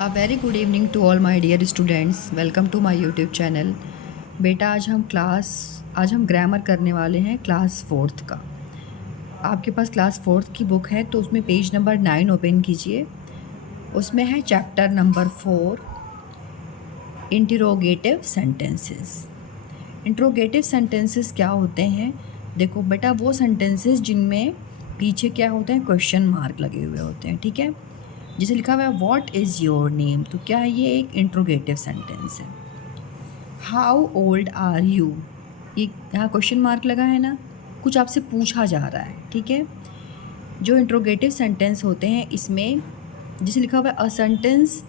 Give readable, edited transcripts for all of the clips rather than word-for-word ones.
A very good evening to all my dear students. Welcome to my YouTube channel. बेटा आज हम grammar करने वाले हैं क्लास फोर्थ का। आपके पास क्लास फोर्थ की बुक है तो उसमें पेज नंबर 9 ओपन कीजिए। उसमें है chapter number 4, interrogative sentences. Interrogative sentences क्या होते हैं? देखो बेटा, वो सेंटेंसेस जिनमें पीछे क्या होते हैं, क्वेश्चन मार्क लगे हुए होते हैं। ठीक है, जैसे लिखा हुआ है व्हाट इज़ योर नेम, तो क्या ये एक इंट्रोगेटिव सेंटेंस है। हाउ ओल्ड आर यू, ये यहाँ क्वेश्चन मार्क लगा है ना, कुछ आपसे पूछा जा रहा है। ठीक है, जो इंट्रोगेटिव सेंटेंस होते हैं इसमें जैसे लिखा हुआ है a sentence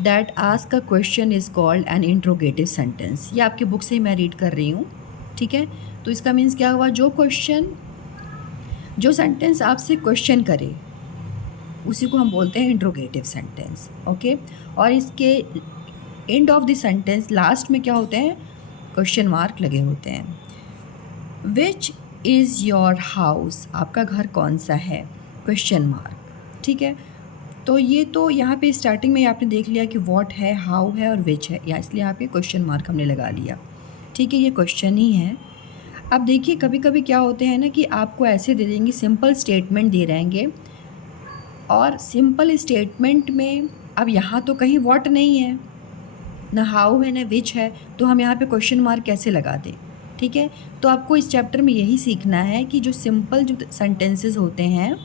that ask a question is called an interrogative sentence. ये आपकी बुक से ही मैं रीड कर रही हूँ। ठीक है, तो इसका मीन्स क्या हुआ, जो सेंटेंस आपसे क्वेश्चन करे उसी को हम बोलते हैं इंट्रोगेटिव सेंटेंस। ओके, और इसके end of the sentence last में क्या होते हैं, क्वेश्चन मार्क लगे होते हैं। विच इज़ योर हाउस, आपका घर कौन सा है, क्वेश्चन मार्क। ठीक है, तो ये तो यहाँ पे स्टार्टिंग में आपने देख लिया कि व्हाट है, हाउ है और विच है, या इसलिए यहाँ पे क्वेश्चन मार्क हमने लगा लिया। ठीक है, ये क्वेश्चन ही है। अब देखिए कभी कभी क्या होते हैं ना कि आपको ऐसे दे देंगे, सिंपल स्टेटमेंट दे रहेंगे, और सिंपल स्टेटमेंट में अब यहाँ तो कहीं व्हाट नहीं है, ना हाउ है, ना विच है, तो हम यहाँ पे क्वेश्चन मार्क कैसे लगा दें। ठीक है, तो आपको इस चैप्टर में यही सीखना है कि जो सिंपल जो सेंटेंसेस होते हैं,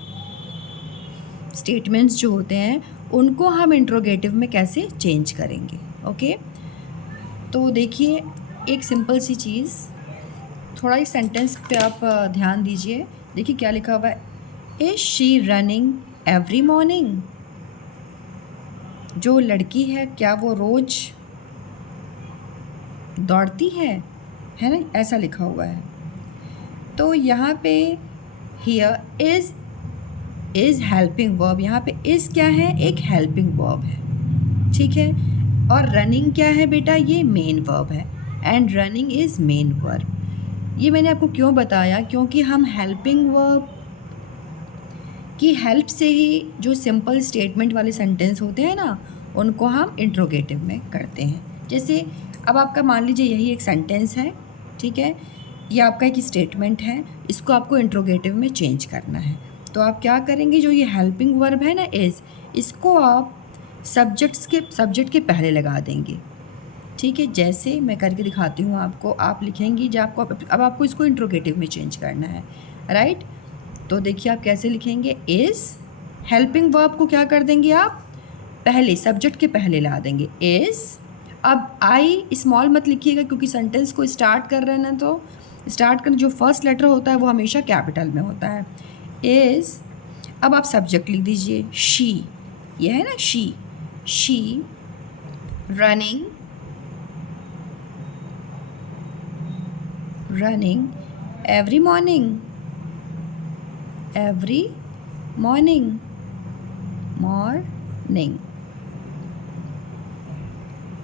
स्टेटमेंट्स जो होते हैं, उनको हम इंट्रोगेटिव में कैसे चेंज करेंगे। ओके, तो देखिए एक सिंपल सी चीज़, थोड़ा इस सेंटेंस पे आप ध्यान दीजिए। देखिए क्या लिखा हुआ है, is she running every morning, जो लड़की है क्या वो रोज़ दौड़ती है ना, ऐसा लिखा हुआ है। तो यहाँ पे हियर इज़ हेल्पिंग वर्ब, यहाँ पे इज़ क्या है, एक हेल्पिंग वर्ब है। ठीक है, और रनिंग क्या है बेटा, ये मेन वर्ब है, and running is main verb. ये मैंने आपको क्यों बताया, क्योंकि हम हेल्पिंग वर्ब की हेल्प से ही जो सिंपल स्टेटमेंट वाले सेंटेंस होते हैं ना, उनको हम इंट्रोगेटिव में करते हैं। जैसे अब आपका मान लीजिए यही एक सेंटेंस है। ठीक है, ये आपका एक स्टेटमेंट है, इसको आपको इंट्रोगेटिव में चेंज करना है। तो आप क्या करेंगे, जो ये हेल्पिंग वर्ब है ना इज़, इसको आप सब्जेक्ट के पहले लगा देंगे। ठीक है, जैसे मैं करके दिखाती हूँ आपको, आप लिखेंगी जो आपको अब आपको इसको इंट्रोगेटिव में चेंज करना है, राइट। तो देखिए आप कैसे लिखेंगे, इज़ हेल्पिंग वर्ब को क्या कर देंगे आप, पहले सब्जेक्ट के पहले ला देंगे इज़। अब आई स्मॉल मत लिखिएगा क्योंकि सेंटेंस को स्टार्ट कर रहे हैं ना, तो स्टार्ट करने जो फर्स्ट लेटर होता है वो हमेशा कैपिटल में होता है, इज़। अब आप सब्जेक्ट लिख दीजिए शी, ये है ना शी रनिंग एवरी मॉर्निंग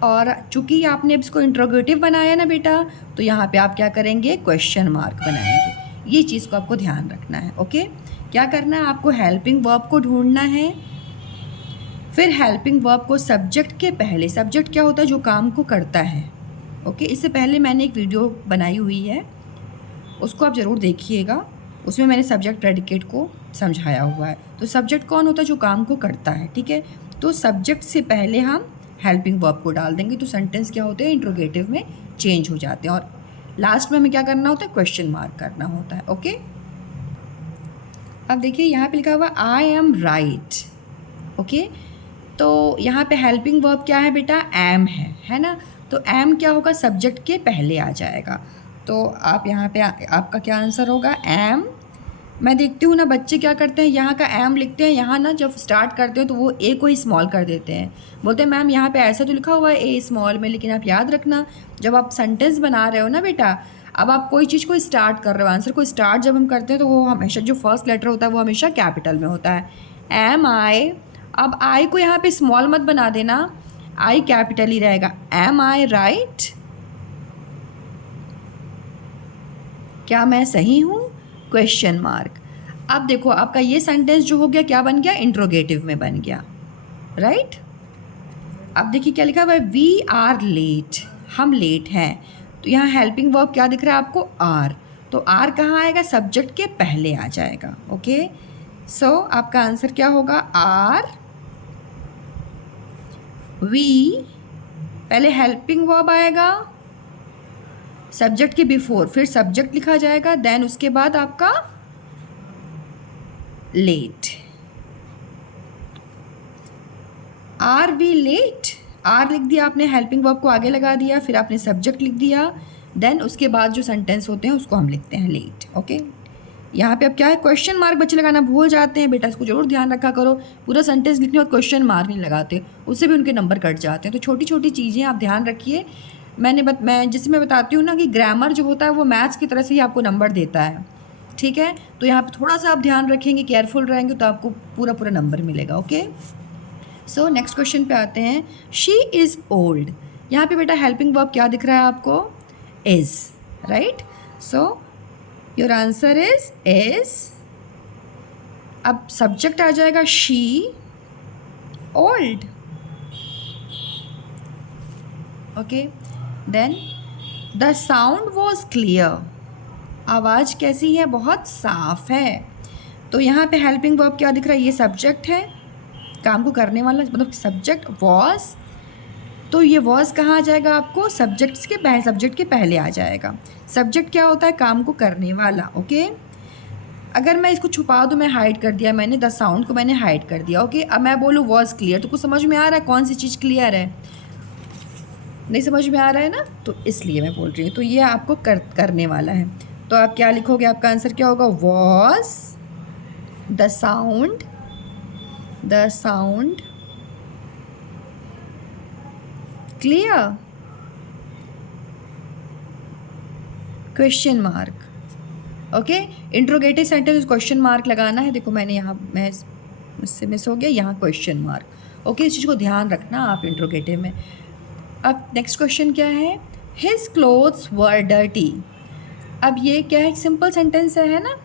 और चूंकि आपने इसको इंट्रोगेटिव बनाया ना बेटा, तो यहाँ पे आप क्या करेंगे, क्वेश्चन मार्क बनाएंगे। ये चीज़ को आपको ध्यान रखना है। ओके, क्या करना है, आपको हेल्पिंग वर्ब को ढूंढना है, फिर हेल्पिंग वर्ब को सब्जेक्ट के पहले, सब्जेक्ट क्या होता है, जो काम को करता है। ओके, इससे पहले मैंने एक वीडियो बनाई हुई है, उसको आप ज़रूर देखिएगा, उसमें मैंने सब्जेक्ट प्रेडिकेट को समझाया हुआ है। तो सब्जेक्ट कौन होता है, जो काम को करता है। ठीक है, तो सब्जेक्ट से पहले हम हेल्पिंग वर्ब को डाल देंगे, तो सेंटेंस क्या होते हैं, इंट्रोगेटिव में चेंज हो जाते हैं, और लास्ट में हमें क्या करना होता है, क्वेश्चन मार्क करना होता है। ओके, अब देखिए यहाँ पे लिखा हुआ आई एम राइट। ओके, तो यहाँ पे हेल्पिंग वर्ब क्या है बेटा, एम है ना, तो एम क्या होगा, सब्जेक्ट के पहले आ जाएगा। तो आप यहाँ पे आपका क्या आंसर होगा, एम। मैं देखती हूँ ना बच्चे क्या करते हैं, यहाँ का एम लिखते हैं, यहाँ ना जब स्टार्ट करते हैं तो वो ए को ही स्मॉल कर देते हैं, बोलते हैं मैम यहाँ पे ऐसा तो लिखा हुआ है ए स्मॉल में। लेकिन आप याद रखना, जब आप सेंटेंस बना रहे हो ना बेटा, अब आप कोई चीज़ को स्टार्ट कर रहे हो, आंसर को स्टार्ट जब हम करते हैं तो वो हमेशा जो फर्स्ट लेटर होता है वो हमेशा कैपिटल में होता है, एम आई। अब आई को यहाँ पे स्मॉल मत बना देना, आई कैपिटल ही रहेगा, एम आई राइट, क्या मैं सही हूँ, क्वेश्चन मार्क। अब देखो आपका ये सेंटेंस जो हो गया क्या बन गया, इंट्रोगेटिव में बन गया, राइट। अब देखिए क्या लिखा हुआ है, वी आर लेट, हम लेट हैं। तो यहाँ हेल्पिंग वर्ब क्या दिख रहा है आपको, आर। तो आर कहाँ आएगा, सब्जेक्ट के पहले आ जाएगा। ओके, सो आपका आंसर क्या होगा, आर वी, पहले हेल्पिंग वर्ब आएगा सब्जेक्ट के बिफोर, फिर सब्जेक्ट लिखा जाएगा, देन उसके बाद आपका late. Are we late, are लिख दिया आपने, हेल्पिंग वर्ब को आगे लगा दिया, फिर आपने सब्जेक्ट लिख दिया, देन उसके बाद जो सेंटेंस होते हैं उसको हम लिखते हैं लेट। ओके, यहाँ पे अब क्या है, क्वेश्चन मार्क बच्चे लगाना भूल जाते हैं बेटा, इसको जरूर ध्यान रखा करो। पूरा सेंटेंस लिखने और क्वेश्चन मार्क नहीं लगाते, उससे भी उनके नंबर कट जाते हैं। तो छोटी छोटी चीज़ें आप ध्यान रखिए। मैं जिसमें बताती हूँ ना कि ग्रामर जो होता है वो मैथ्स की तरह से ही आपको नंबर देता है, ठीक है। तो यहाँ पे थोड़ा सा आप ध्यान रखेंगे, केयरफुल रहेंगे, तो आपको पूरा पूरा नंबर मिलेगा। ओके, सो नेक्स्ट क्वेश्चन पे आते हैं। शी इज़ ओल्ड, यहाँ पे बेटा हेल्पिंग वर्ब क्या दिख रहा है आपको, is, right. So your answer is. अब सब्जेक्ट आ जाएगा she, old. Okay, then the sound was clear, आवाज़ कैसी है, बहुत साफ है। तो यहाँ पे हेल्पिंग वर्ब क्या दिख रहा है, ये सब्जेक्ट है, काम को करने वाला, मतलब सब्जेक्ट वॉज। तो ये वॉज कहाँ आ जाएगा आपको, सब्जेक्ट के पहले आ जाएगा। सब्जेक्ट क्या होता है, काम को करने वाला। ओके, अगर मैं इसको छुपा दूँ, मैं हाइड कर दिया मैंने, द साउंड को मैंने हाइड कर दिया। ओके, अब मैं बोलूँ वॉज क्लियर, तो कुछ समझ में आ रहा है कौन सी चीज़ क्लियर है, नहीं समझ में आ रहा है ना, तो इसलिए मैं बोल रही हूँ। तो ये आपको करने वाला है। तो आप क्या लिखोगे, आपका आंसर क्या होगा, was the sound clear, question mark. Okay, interrogative sentence question mark लगाना है। देखो मैंने यहाँ, मैं मुझसे मिस हो गया, यहाँ क्वेश्चन मार्क। ओके, इस चीज़ को ध्यान रखना आप इंट्रोगेटिव में। अब नेक्स्ट क्वेश्चन क्या है, हिज क्लोथ्स वर डर्टी। अब ये क्या है, सिंपल सेंटेंस है ना,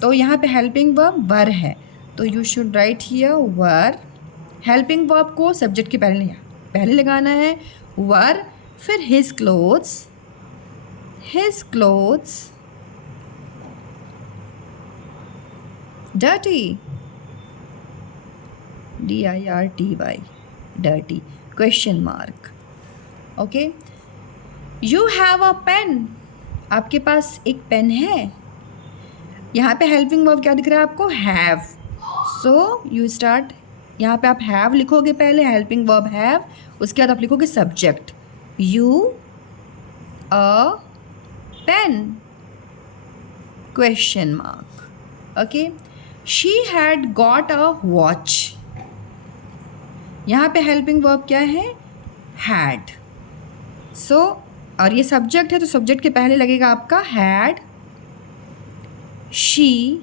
तो यहाँ पे हेल्पिंग वर्ब वर है, तो you should write here were. Helping verb को सब्जेक्ट के पहले लगाना है, वर, फिर his clothes dirty, DIRTY, dirty, question mark. Okay, you have a pen, आपके पास एक पेन है। यहाँ पे हेल्पिंग वर्ब क्या दिख रहा है आपको, हैव। सो यू स्टार्ट, यहाँ पे आप हैव लिखोगे पहले, हेल्पिंग वर्ब हैव, उसके बाद आप लिखोगे subject, you a pen, question mark. Okay, she had got a watch, यहाँ पे हेल्पिंग वर्ब क्या है, हैड। सो और ये सब्जेक्ट है, तो सब्जेक्ट के पहले लगेगा आपका had, she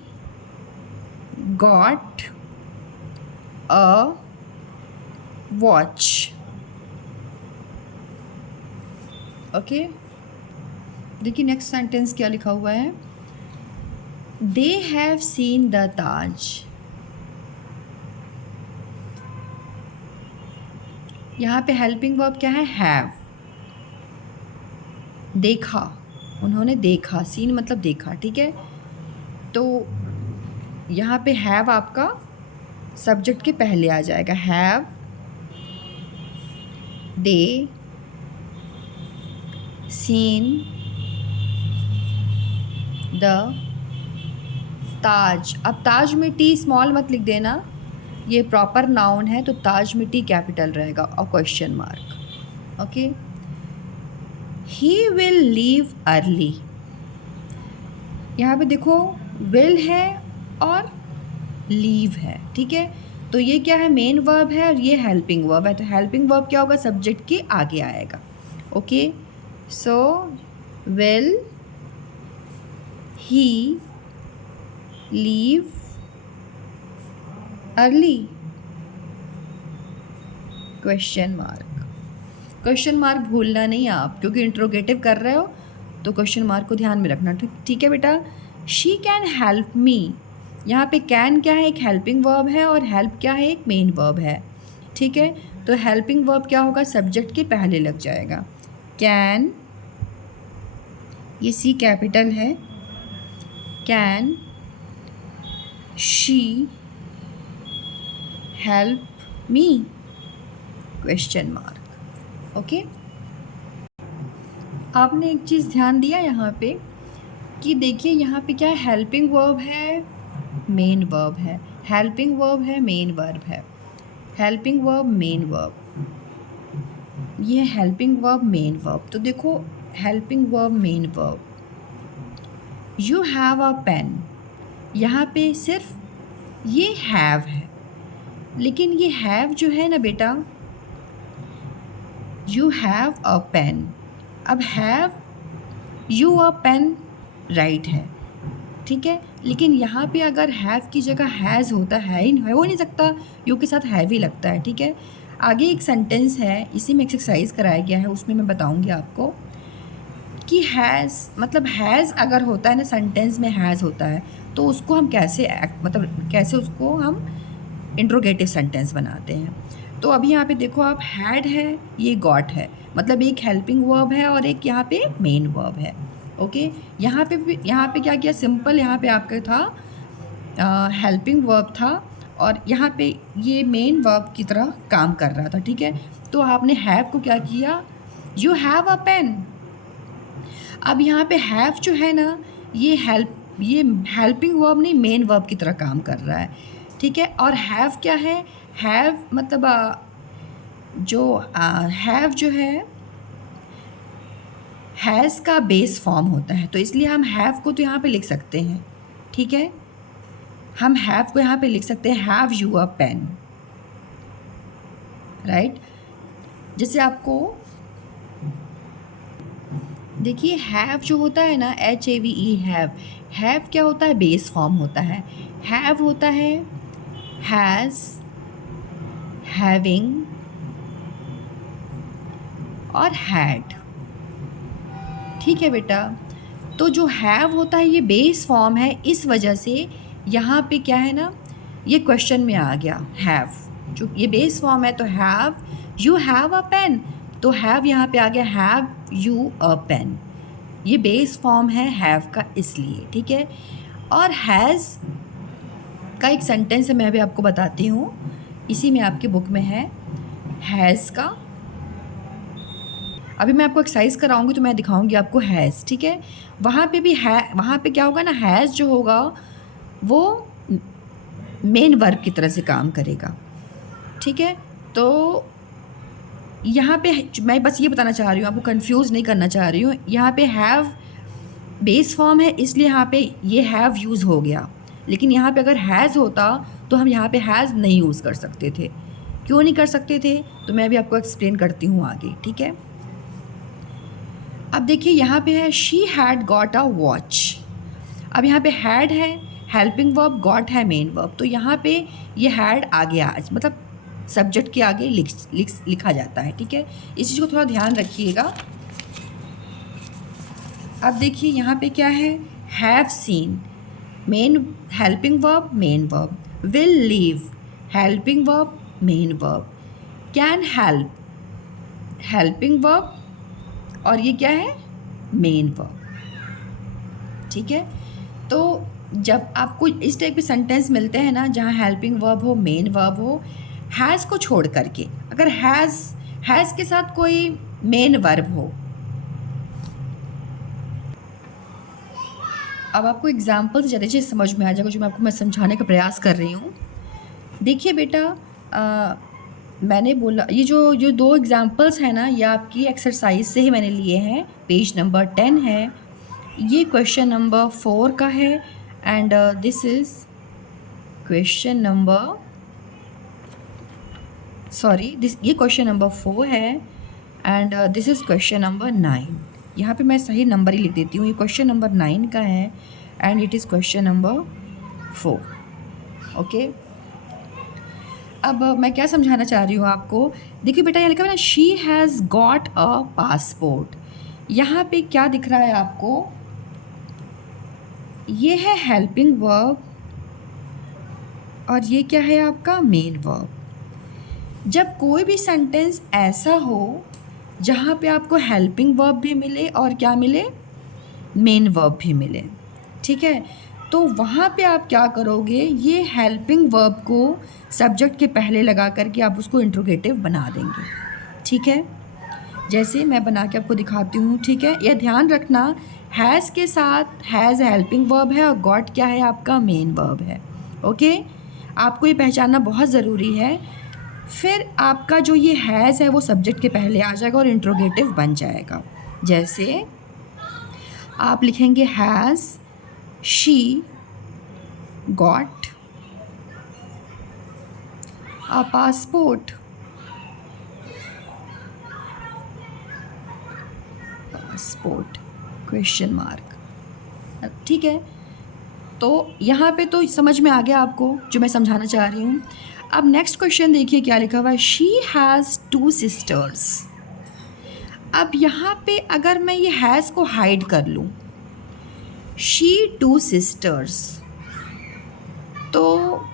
got a watch. Okay, देखिए नेक्स्ट सेंटेंस क्या लिखा हुआ है, दे हैव सीन द ताज। यहाँ पे हेल्पिंग वर्ब क्या है, हैव, देखा, उन्होंने देखा, सीन मतलब देखा, ठीक है। तो यहाँ पे हैव आपका सब्जेक्ट के पहले आ जाएगा, हैव दे सीन द ताज। अब ताज में टी स्मॉल मत लिख देना, ये प्रॉपर नाउन है, तो ताज में टी कैपिटल रहेगा और question mark. Okay, he will leave early, यहाँ पे देखो विल है और लीव है, ठीक है। तो ये क्या है, मेन वर्ब है और ये हेल्पिंग वर्ब है, तो हेल्पिंग वर्ब क्या होगा, सब्जेक्ट के आगे आएगा। Okay, so will he leave early, question mark. Question mark भूलना नहीं आप, क्योंकि इंट्रोगेटिव कर रहे हो, तो क्वेश्चन मार्क को ध्यान में रखना, ठीक है बेटा। शी कैन हेल्प मी, यहाँ पे कैन क्या है, एक हेल्पिंग वर्ब है, और हेल्प क्या है, एक मेन वर्ब है, ठीक है। तो हेल्पिंग वर्ब क्या होगा, सब्जेक्ट के पहले लग जाएगा। कैन, ये सी कैपिटल है, can she help me, question mark. Okay, आपने एक चीज़ ध्यान दिया यहाँ पे कि देखिए यहाँ पे क्या है, हेल्पिंग वर्ब है, मेन वर्ब है, हेल्पिंग वर्ब है, मेन वर्ब है, हेल्पिंग वर्ब, मेन वर्ब, ये हेल्पिंग वर्ब, मेन वर्ब। तो देखो helping verb, main verb, you have a pen, यहाँ पे सिर्फ ये हैव है, लेकिन ये हैव जो है ना बेटा, यू हैव अ पेन, अब have you a pen right है, ठीक है, लेकिन यहाँ पे अगर हैव की जगह हैज़ होता है ही हो नहीं सकता, यू के साथ हैव ही लगता है, ठीक है। आगे एक सेंटेंस है, इसी में एक्सरसाइज कराया गया है, उसमें मैं बताऊँगी आपको कि हैज़ मतलब हैज़ अगर होता है ना, सेंटेंस में हैज़ होता है, तो उसको हम कैसे मतलब कैसे उसको हम इंट्रोगेटिव सेंटेंस बनाते हैं। तो अभी यहाँ पे देखो आप, हैड है, ये गॉट है, मतलब एक हेल्पिंग वर्ब है और एक यहाँ पे मेन वर्ब है। ओके, यहाँ पे क्या किया, सिंपल यहाँ पे आपका था हेल्पिंग वर्ब था और यहाँ पे ये मेन वर्ब की तरह काम कर रहा था, ठीक है। तो आपने हैव को क्या किया, यू हैव अ पेन। अब यहाँ पे हैव जो है ना, ये हेल्पिंग वर्ब नहीं, मेन वर्ब की तरह काम कर रहा है, ठीक है। और हैव क्या है, हैव मतलब हैव जो है हैज़ का बेस फॉर्म होता है, तो इसलिए हम हैव को तो यहाँ पे लिख सकते हैं, ठीक है। हम हैव को यहाँ पे लिख सकते हैं, have you a pen, right. जैसे आपको देखिए हैव जो होता है ना, HAVE, हैव क्या होता है, बेस फॉर्म होता है। हैव होता है हैज़, हैविंग और हैड, ठीक है बेटा। तो जो हैव होता है ये बेस फॉर्म है, इस वजह से यहाँ पे क्या है ना, ये क्वेश्चन में आ गया हैव, जो ये बेस फॉर्म है, तो have you have a pen, तो हैव यहाँ पे आ गया हैव यू अ पेन, ये बेस फॉर्म है हैव का, इसलिए, ठीक है। और हैज़ का एक सेंटेंस है, मैं अभी आपको बताती हूँ, इसी में आपकी बुक में है हैज़ का। अभी मैं आपको एक्सरसाइज कराऊंगी तो मैं दिखाऊंगी आपको हैज़, ठीक है। वहाँ पे भी है, वहाँ पे क्या होगा ना, हैज़ जो होगा वो मेन वर्ब की तरह से काम करेगा, ठीक है। तो यहाँ पे मैं बस ये बताना चाह रही हूँ, आपको कंफ्यूज नहीं करना चाह रही हूँ, यहाँ पे हैव बेस फॉर्म है, इसलिए यहाँ पे ये हैव यूज़ हो गया, लेकिन यहाँ पे अगर हैज़ होता तो हम यहाँ पे हैज़ नहीं यूज़ कर सकते थे। क्यों नहीं कर सकते थे, तो मैं अभी आपको एक्सप्लेन करती हूँ आगे, ठीक है। अब देखिए यहाँ पे है she had got a watch. अब यहाँ पे हैड है, हेल्पिंग वर्ब, गॉट है मेन वर्ब, तो यहाँ पे ये हैड आगे मतलब सब्जेक्ट के आगे लिखा जाता है, ठीक है। इस चीज़ को थोड़ा ध्यान रखिएगा। अब देखिए यहाँ पे क्या है, have seen, main helping verb, main verb, will leave, helping verb, main verb, can help, helping verb, और ये क्या है, मेन वर्ब, ठीक है। तो जब आपको इस टाइप के सेंटेंस मिलते हैं ना, जहाँ हेल्पिंग वर्ब हो, मेन वर्ब हो, हैज़ को छोड़ करके, अगर हैज़ के साथ कोई मेन वर्ब हो, अब आपको एग्जाम्पल से ज़्यादा चीज़ समझ में आ जाएगा, जो मैं समझाने का प्रयास कर रही हूँ। देखिए बेटा, मैंने बोला ये जो दो एग्जाम्पल्स हैं ना, ये आपकी एक्सरसाइज से ही मैंने लिए हैं, पेज नंबर 10 है, ये क्वेश्चन नंबर 4 का है, and this is question number ये क्वेश्चन नंबर 4 है, and this is question number 9। यहाँ पे मैं सही नंबर ही लिख देती हूँ, ये क्वेश्चन नंबर 9 का है and it is question number 4। Okay, अब मैं क्या समझाना चाह रही हूँ आपको, देखिए बेटा यहाँ लिखा है ना, she has got a passport. यहाँ पे क्या दिख रहा है आपको, ये है हेल्पिंग वर्ब और ये क्या है आपका मेन वर्ब। जब कोई भी सेंटेंस ऐसा हो जहाँ पे आपको हेल्पिंग वर्ब भी मिले और क्या मिले, मेन वर्ब भी मिले, ठीक है, तो वहाँ पे आप क्या करोगे, ये हेल्पिंग वर्ब को सब्जेक्ट के पहले लगा करके आप उसको इंट्रोगेटिव बना देंगे, ठीक है। जैसे मैं बना के आपको दिखाती हूँ, ठीक है। यह ध्यान रखना, हैज़ के साथ हैज़ हेल्पिंग वर्ब है और गॉट क्या है, आपका मेन वर्ब है, ओके। आपको ये पहचानना बहुत ज़रूरी है। फिर आपका जो ये हैज़ है वो सब्जेक्ट के पहले आ जाएगा और इंट्रोगेटिव बन जाएगा। जैसे आप लिखेंगे has she got a passport, passport question mark, ठीक है। तो यहाँ पे तो समझ में आ गया आपको जो मैं समझाना चाह रही हूँ। अब नेक्स्ट क्वेश्चन देखिए क्या लिखा हुआ है, शी हैज़ 2 सिस्टर्स। अब यहाँ पे अगर मैं ये हैज़ को हाइड कर लूँ, शी 2 सिस्टर्स, तो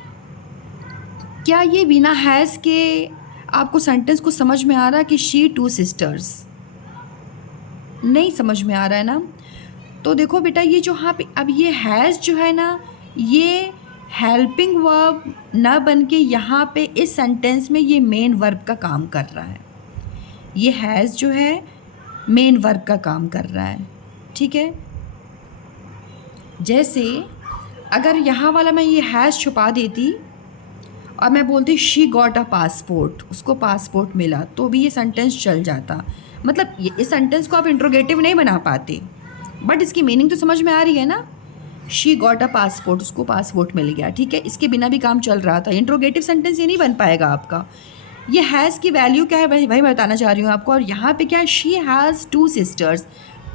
क्या ये बिना हैज़ के आपको सेंटेंस को समझ में आ रहा है कि शी 2 सिस्टर्स? नहीं समझ में आ रहा है ना। तो देखो बेटा, ये जो यहाँ पे अब ये हैज़ जो है ना, ये हेल्पिंग वर्ब ना बन के यहाँ पे इस सेंटेंस में ये मेन वर्ब का काम कर रहा है। ये हैज़ जो है मेन वर्ब का काम कर रहा है, ठीक है। जैसे अगर यहाँ वाला मैं ये हैज़ छुपा देती और मैं बोलती शी गॉट अ पासपोर्ट, उसको पासपोर्ट मिला, तो भी ये सेंटेंस चल जाता। मतलब ये इस सेंटेंस को आप इंट्रोगेटिव नहीं बना पाते, बट इसकी मीनिंग तो समझ में आ रही है ना। शी गॉट अ पासपोर्ट, उसको पासपोर्ट मिल गया, ठीक है, इसके बिना भी काम चल रहा था। इंट्रोगेटिव सेंटेंस ये नहीं बन पाएगा आपका। ये हैज़ की वैल्यू क्या है भाई मैं बताना चाह रही हूँ आपको। और यहाँ पे क्या है, शी हैज़ 2 सिस्टर्स।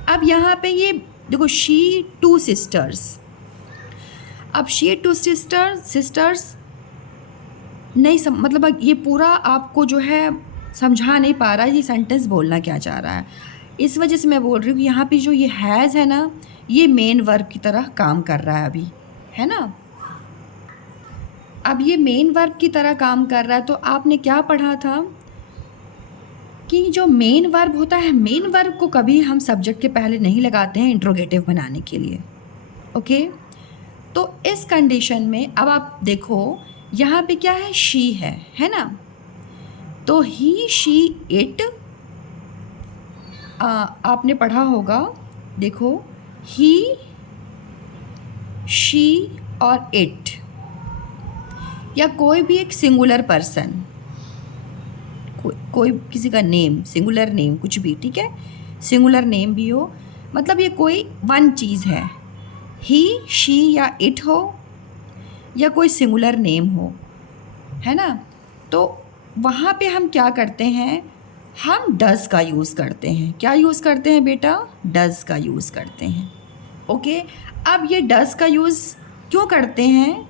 अब यहाँ पे ये देखो, शी 2 सिस्टर्स, अब शी 2 सिस्टर्स नहीं मतलब ये पूरा आपको जो है समझा नहीं पा रहा है ये सेंटेंस बोलना क्या चाह रहा है। इस वजह से मैं बोल रही हूँ कि यहाँ पे जो ये हैज़ है ना, ये मेन वर्ब की तरह काम कर रहा है अभी, है ना। अब ये मेन वर्ब की तरह काम कर रहा है, तो आपने क्या पढ़ा था कि जो मेन वर्ब होता है, मेन वर्ब को कभी हम सब्जेक्ट के पहले नहीं लगाते हैं इंट्रोगेटिव बनाने के लिए, ओके। तो इस कंडीशन में अब आप देखो यहाँ पे क्या है, शी है ना। तो ही शी इट, आपने पढ़ा होगा, देखो ही शी और इट, या कोई भी एक सिंगुलर पर्सन, कोई किसी का नेम, सिंगुलर नेम कुछ भी, ठीक है, सिंगुलर नेम भी हो, मतलब ये कोई वन चीज़ है, ही शी या इट हो या कोई सिंगुलर नेम हो, है ना। तो वहाँ पे हम क्या करते हैं, हम डज़ का यूज़ करते हैं। क्या यूज़ करते हैं बेटा, डज़ का यूज़ करते हैं, ओके। अब ये डज़ का यूज़ क्यों करते हैं,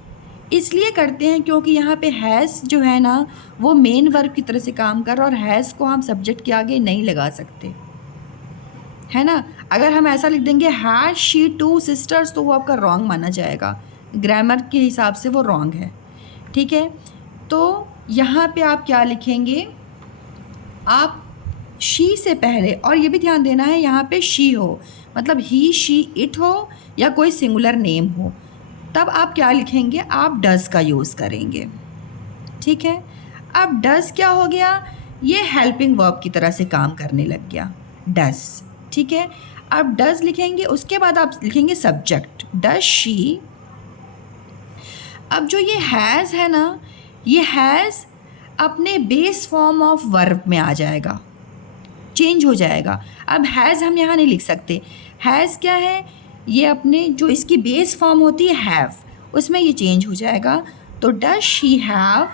इसलिए करते हैं क्योंकि यहाँ पे हैज़ जो है ना वो मेन वर्ब की तरह से काम कर रहा है, और हैज़ को हम सब्जेक्ट के आगे नहीं लगा सकते, है ना। अगर हम ऐसा लिख देंगे हैज़ शी 2 सिस्टर्स, तो वो आपका रॉन्ग माना जाएगा, ग्रामर के हिसाब से वो रॉन्ग है, ठीक है। तो यहाँ पे आप क्या लिखेंगे, आप शी से पहले, और ये भी ध्यान देना है यहाँ पे शी हो, मतलब ही शी इट हो या कोई सिंगुलर नेम हो, तब आप क्या लिखेंगे, आप डज़ का यूज़ करेंगे, ठीक है। अब डज़ क्या हो गया, ये हेल्पिंग वर्ब की तरह से काम करने लग गया, डज़, ठीक है। अब डज़ लिखेंगे, उसके बाद आप लिखेंगे सब्जेक्ट, डज़ शी। अब जो ये हैज़ है ना, ये हैज़ अपने बेस फॉर्म ऑफ वर्ब में आ जाएगा, चेंज हो जाएगा। अब हैज़ हम यहाँ नहीं लिख सकते, हैज़ क्या है, ये अपने जो इसकी बेस फॉर्म होती है हैव, उसमें ये चेंज हो जाएगा। तो डज शी हैव,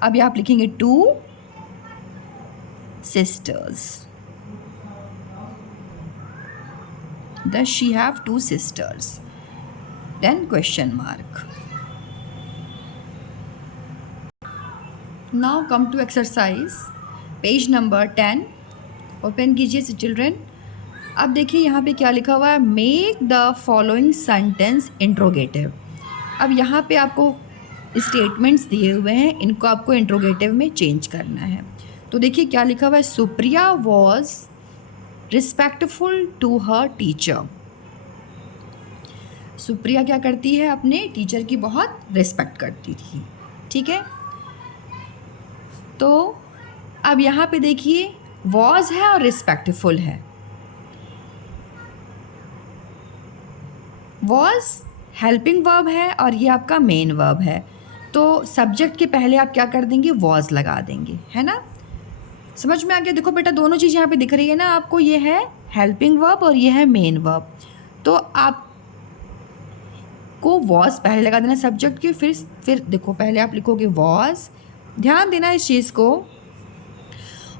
अब आप लिखेंगे 2 sisters, does she have 2 sisters, then question mark. Now come to exercise, page number 10, open कीजिए चिल्ड्रेन। अब देखिए यहाँ पे क्या लिखा हुआ है, make the following sentence interrogative. अब यहाँ पे आपको स्टेटमेंट्स दिए हुए हैं, इनको आपको इंट्रोगेटिव में चेंज करना है। तो देखिए क्या लिखा हुआ है, Supriya was respectful to her teacher. Supriya क्या करती है, अपने टीचर की बहुत रिस्पेक्ट करती थी। ठीक है, तो अब यहाँ पे देखिए वॉज है और रिस्पेक्टफुल है। वॉज हेल्पिंग वर्ब है और ये आपका मेन वर्ब है, तो सब्जेक्ट के पहले आप क्या कर देंगे, वॉज लगा देंगे, है ना। समझ में आ गया। देखो बेटा दोनों चीज़ यहाँ पे दिख रही है ना आपको, ये है हेल्पिंग वर्ब और ये है मेन वर्ब। तो आप को वॉज पहले लगा देना सब्जेक्ट के, फिर देखो पहले आप लिखोगे वॉज। ध्यान देना इस चीज़ को,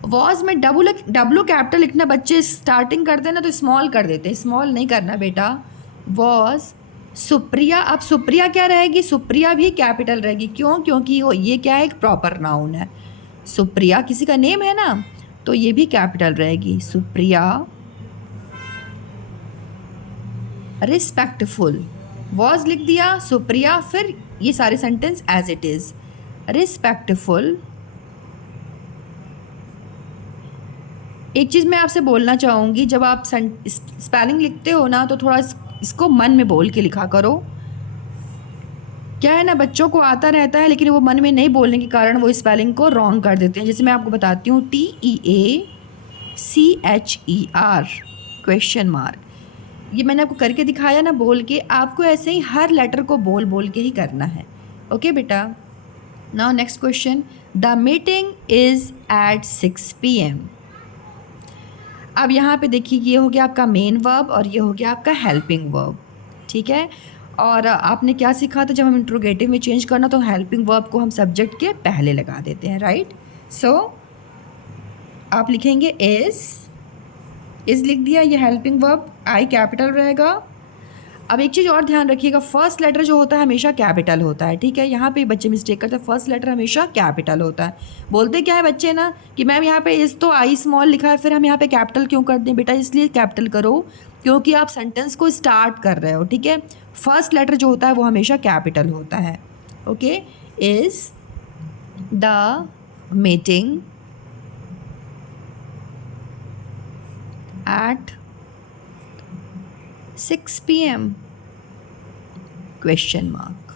वॉज में डब्लू कैपिटल लिखना बच्चे स्टार्टिंग करते हैं ना तो स्मॉल कर देते हैं, स्मॉल नहीं करना बेटा। वॉज सुप्रिया, अब सुप्रिया क्या रहेगी, सुप्रिया भी कैपिटल रहेगी। क्यों, क्योंकि ये क्या है, एक प्रॉपर नाउन है। सुप्रिया किसी का नेम है ना, तो ये भी कैपिटल रहेगी। सुप्रिया रिस्पेक्टफुल, वॉज लिख दिया, सुप्रिया, फिर ये सारे sentence as it is. Respectful. एक चीज़ मैं आपसे बोलना चाहूँगी, जब आप स्पेलिंग लिखते हो ना तो थोड़ा इसको मन में बोल के लिखा करो। क्या है ना, बच्चों को आता रहता है लेकिन वो मन में नहीं बोलने के कारण वो स्पेलिंग को रॉन्ग कर देते हैं। जैसे मैं आपको बताती हूँ, TEACHER क्वेश्चन मार्क, ये मैंने आपको करके दिखाया ना बोल के, आपको ऐसे ही हर लेटर को बोल बोल के ही करना है। ओके बेटा। Now next question, the meeting is at 6 PM। अब यहाँ पे देखिए ये हो गया आपका मेन वर्ब और ये हो गया आपका हेल्पिंग वर्ब। ठीक है, और आपने क्या सीखा था, जब हम इंट्रोगेटिव में चेंज करना तो हेल्पिंग वर्ब को हम सब्जेक्ट के पहले लगा देते हैं, राइट। सो आप लिखेंगे इज़ लिख दिया, ये हेल्पिंग वर्ब, आई कैपिटल रहेगा। अब एक चीज़ और ध्यान रखिएगा, फर्स्ट लेटर जो होता है हमेशा कैपिटल होता है। ठीक है, यहाँ पे बच्चे मिस्टेक करते हैं, फर्स्ट लेटर हमेशा कैपिटल होता है। बोलते क्या है बच्चे ना कि मैम यहाँ पे इस तो आई स्मॉल लिखा है, फिर हम यहाँ पे कैपिटल क्यों कर दें। बेटा इसलिए कैपिटल करो क्योंकि आप सेंटेंस को स्टार्ट कर रहे हो। ठीक है, फर्स्ट लेटर जो होता है वो हमेशा कैपिटल होता है। Okay, is the meeting at 6 PM question mark.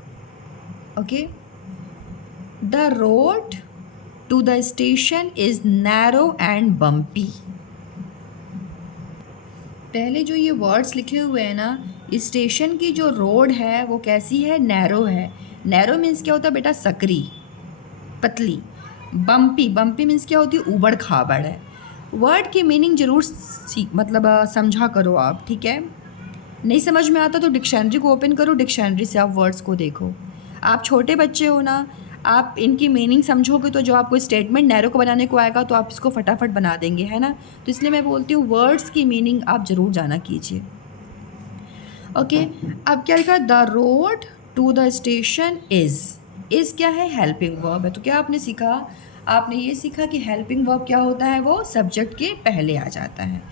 Okay, the road to the station is narrow and bumpy. पहले जो ये वर्ड्स लिखे हुए हैं ना, स्टेशन की जो रोड है वो कैसी है, नैरो है। नैरो मीन्स क्या होता है बेटा, सकरी, पतली। बम्पी, बम्पी मीन्स क्या होती है, ऊबड़ खाबड़ है। वर्ड की मीनिंग ज़रूर समझा करो आप। ठीक है, नहीं समझ में आता तो डिक्शनरी को ओपन करो, डिक्शनरी से आप वर्ड्स को देखो। आप छोटे बच्चे हो ना, आप इनकी मीनिंग समझोगे तो जो आपको स्टेटमेंट नैरो को बनाने को आएगा तो आप इसको फटाफट बना देंगे, है ना। तो इसलिए मैं बोलती हूँ वर्ड्स की मीनिंग आप ज़रूर जाना कीजिए। ओके, अब क्या लिखा, the road to the station is क्या है, हेल्पिंग वर्ब है। तो क्या आपने सीखा, आपने ये सीखा कि हेल्पिंग वर्ब क्या होता है, वो सब्जेक्ट के पहले आ जाता है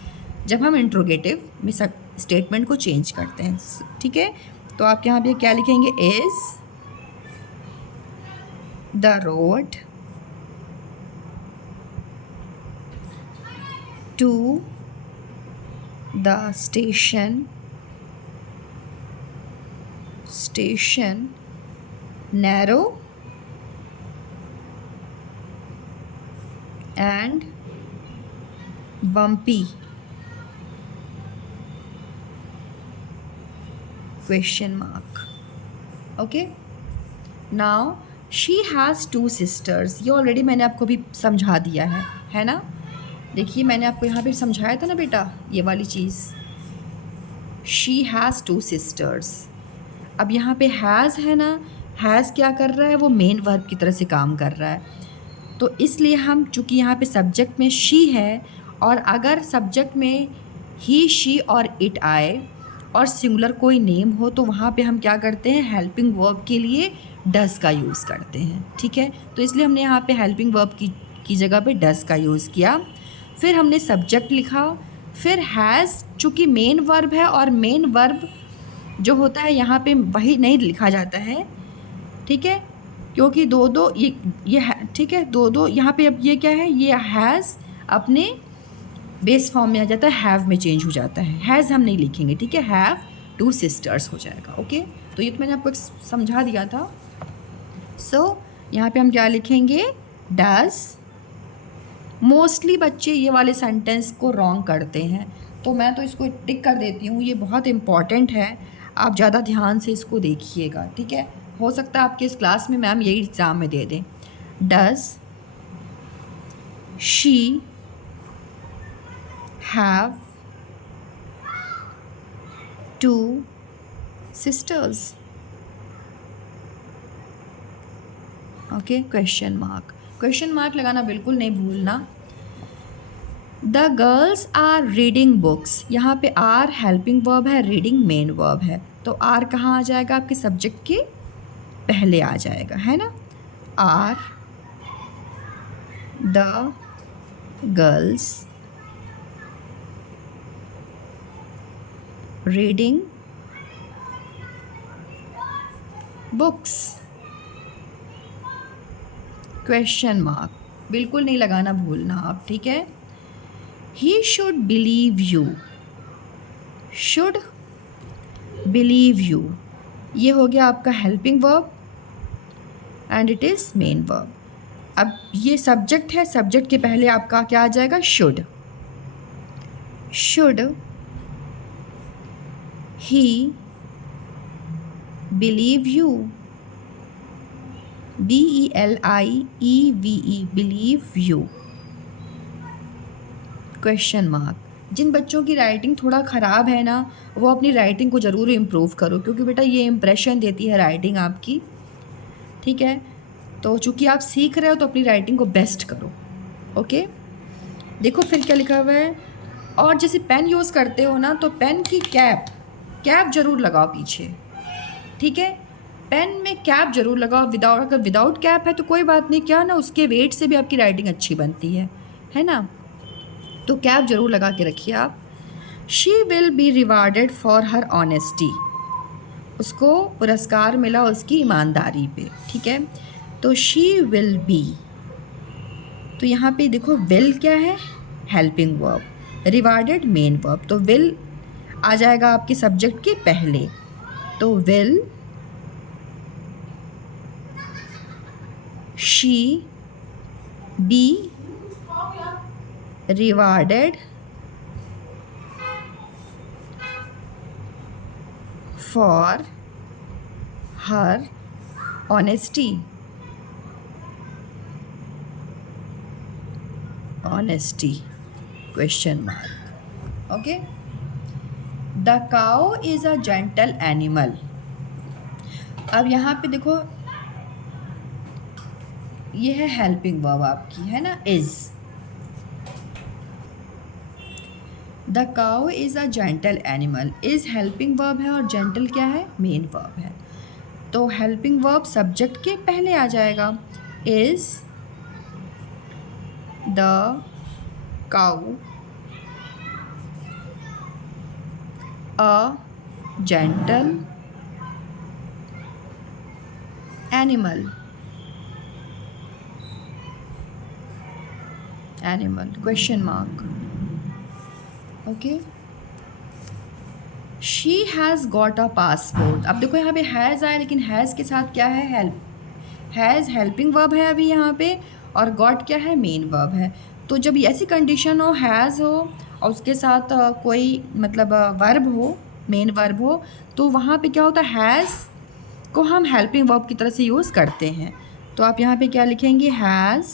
जब हम इंट्रोगेटिव में स्टेटमेंट को चेंज करते हैं। ठीक है, तो आप यहाँ पे क्या लिखेंगे, is the road to the station narrow and bumpy question mark. Okay, now she has 2 sisters. ये ऑलरेडी मैंने आपको भी समझा दिया है ना। देखिए मैंने आपको यहाँ पे समझाया था ना बेटा, ये वाली चीज़, she has 2 sisters। अब यहाँ पे हैज़ है ना, हैज़ क्या कर रहा है, वो मेन वर्ब की तरह से काम कर रहा है। तो इसलिए हम, चूँकि यहाँ पे सब्जेक्ट में शी है और अगर सब्जेक्ट में ही, शी और इट आए और सिंगुलर कोई नेम हो तो वहाँ पे हम क्या करते हैं, हेल्पिंग वर्ब के लिए डस का यूज़ करते हैं। ठीक है, तो इसलिए हमने यहाँ पे हेल्पिंग वर्ब की जगह पे डस का यूज़ किया। फिर हमने सब्जेक्ट लिखा, फिर हैज़, चूँकि मेन वर्ब है और मेन वर्ब जो होता है यहाँ पे वही नहीं लिखा जाता है। ठीक है, क्योंकि दो दो ये ठीक है, दो दो यहाँ पे अब ये क्या है, ये हैज़ अपने बेस फॉर्म में आ जाता है, हैव में चेंज हो जाता है, हैज़ हम नहीं लिखेंगे, ठीक है, हैव 2 सिस्टर्स हो जाएगा। ओके, तो ये तो मैंने आपको समझा दिया था। सो यहाँ पे हम क्या लिखेंगे, डज। मोस्टली बच्चे ये वाले सेंटेंस को रॉन्ग करते हैं, तो मैं तो इसको टिक कर देती हूँ, ये बहुत इम्पॉर्टेंट है, आप ज़्यादा ध्यान से इसको देखिएगा, ठीक है। हो सकता है आपके इस क्लास में मैम यही एग्ज़ाम में दे दें। Does she have 2 sisters? Okay, question mark लगाना बिल्कुल नहीं भूलना। The girls are reading books, यहाँ पे आर हेल्पिंग वर्ब है, रीडिंग मेन वर्ब है, तो आर कहाँ आ जाएगा, आपके सब्जेक्ट के पहले आ जाएगा, है ना। Are the girls reading books? Question mark बिल्कुल नहीं लगाना भूलना आप, ठीक है। He should believe you, should believe you, ये हो गया आपका helping verb and it is main verb. अब ये सब्जेक्ट है, सब्जेक्ट के पहले आपका क्या आ जाएगा, should. Should he believe you, BELIEVE, believe you, question mark. जिन बच्चों की राइटिंग थोड़ा ख़राब है ना, वो अपनी राइटिंग को ज़रूर इम्प्रूव करो, क्योंकि बेटा ये इम्प्रेशन देती है राइटिंग आपकी, ठीक है। तो चूँकि आप सीख रहे हो तो अपनी राइटिंग को बेस्ट करो। ओके, देखो फिर क्या लिखा हुआ है। और जैसे पेन यूज़ करते हो ना, तो पेन की कैप ज़रूर लगाओ पीछे, ठीक है। पेन में कैप ज़रूर लगाओ। अगर विदाउट कैप है तो कोई बात नहीं, क्या ना उसके वेट से भी आपकी राइटिंग अच्छी बनती है ना। तो कैप ज़रूर लगा के रखिए आप। She will be rewarded for her honesty, उसको पुरस्कार मिला उसकी ईमानदारी पे, ठीक है। तो शी विल बी, तो यहाँ पे देखो विल क्या है, helping verb, rewarded main verb, तो विल आ जाएगा आपके सब्जेक्ट के पहले, तो will she be rewarded for her honesty, question mark. Okay, the cow is a gentle animal। अब यहाँ पे देखो ये है हेल्पिंग वर्ब आपकी, है ना, is. The cow is a gentle animal, is helping verb है और जेंटल क्या है, मेन वर्ब है। तो हेल्पिंग वर्ब सब्जेक्ट के पहले आ जाएगा, is the cow a gentle animal, question mark. Okay, she has got a passport. अब देखो यहाँ पे हैज़ आया, लेकिन हैज़ के साथ क्या है, हैज़ हेल्पिंग वर्ब है अभी यहाँ पे, और गॉट क्या है, मेन वर्ब है। तो जब ऐसी कंडीशन हो, हैज़ हो और उसके साथ कोई मतलब वर्ब हो, मेन वर्ब हो, तो वहाँ पे क्या होता है, हैज़ को हम हेल्पिंग वर्ब की तरह से यूज़ करते हैं। तो आप यहाँ पे क्या लिखेंगे, has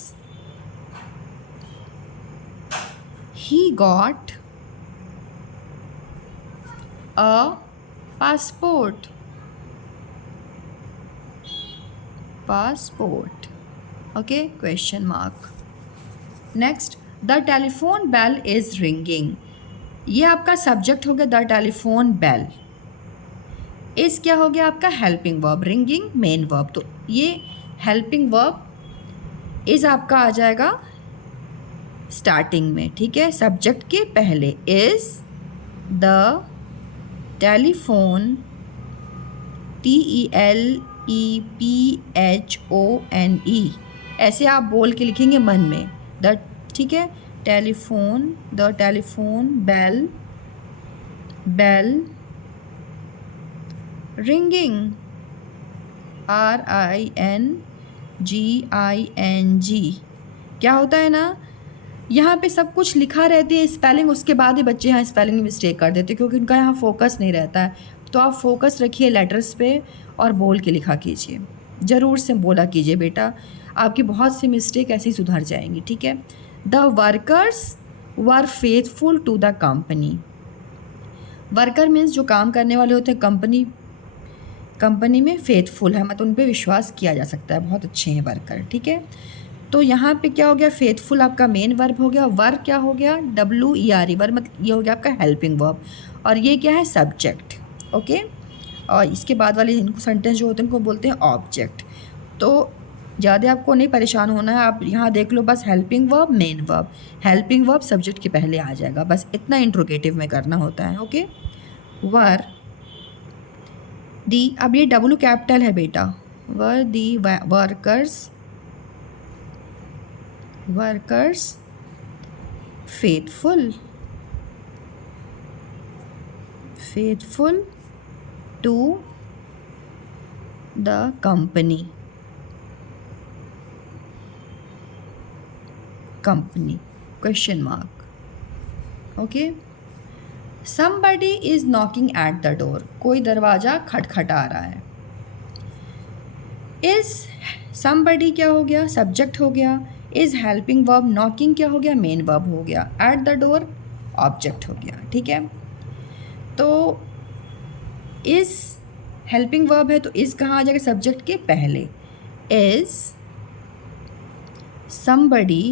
he got a passport, okay, question mark. Next, the telephone bell is ringing, ये आपका सब्जेक्ट हो गया, द टेलीफोन बेल। इज़ क्या हो गया आपका, helping verb, ringing main verb, तो ये हेल्पिंग वर्ब इज़ आपका आ जाएगा स्टार्टिंग में, ठीक है, सब्जेक्ट के पहले। Is the telephone, TELEPHONE TEPHONE, ऐसे आप बोल के लिखेंगे मन में द, ठीक है। Telephone, the telephone bell, bell ringing, RINGING। क्या होता है ना, यहाँ पे सब कुछ लिखा रहती है स्पेलिंग, उसके बाद ही बच्चे यहाँ स्पेलिंग में मिस्टेक कर देते हैं क्योंकि उनका यहाँ फोकस नहीं रहता है। तो आप फोकस रखिए लेटर्स पे और बोल के लिखा कीजिए, ज़रूर से बोला कीजिए बेटा, आपकी बहुत सी मिस्टेक ऐसे ही सुधर जाएंगी, ठीक है। The workers were faithful to the company. Worker means जो काम करने वाले होते हैं कंपनी में फेथफुल है, मतलब उन पर विश्वास किया जा सकता है, बहुत अच्छे हैं वर्कर, ठीक है। तो यहाँ पे क्या हो गया, फेथफुल आपका मेन वर्ब हो गया, वर्क क्या हो गया, WERE वर्ब, मतलब ये हो गया आपका हेल्पिंग वर्ब, और ये क्या है, सब्जेक्ट, ओके। और इसके बाद वाले इनको सेंटेंस जो होते हैं उनको बोलते हैं ऑब्जेक्ट। तो ज़्यादा आपको नहीं परेशान होना है, आप यहाँ देख लो बस helping verb main verb, helping verb subject के पहले आ जाएगा, बस इतना इंट्रोगेटिव में करना होता है, ओके। वर दी, अब ये W कैपिटल है बेटा, were the workers faithful to the company, question mark, okay. somebody is knocking at the door, कोई दरवाज़ा खटखटा रहा है। is somebody क्या हो गया, सब्जेक्ट हो गया। is helping verb, knocking क्या हो गया, मेन वर्ब हो गया। at the door ऑब्जेक्ट हो गया, ठीक है। तो is हेल्पिंग वर्ब है तो is कहाँ आ जाएगा, सब्जेक्ट के पहले। is somebody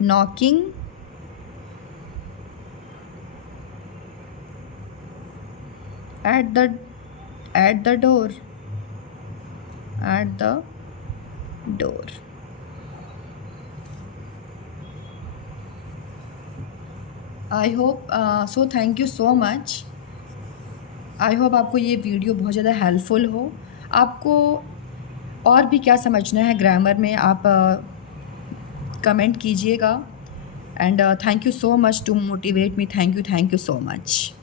knocking at the door, I hope so, thank you so much. I hope आपको ये वीडियो बहुत ज़्यादा हेल्पफुल हो। आपको और भी क्या समझना है ग्रामर में आप कमेंट कीजिएगा। And thank you so much to motivate me, thank you so much.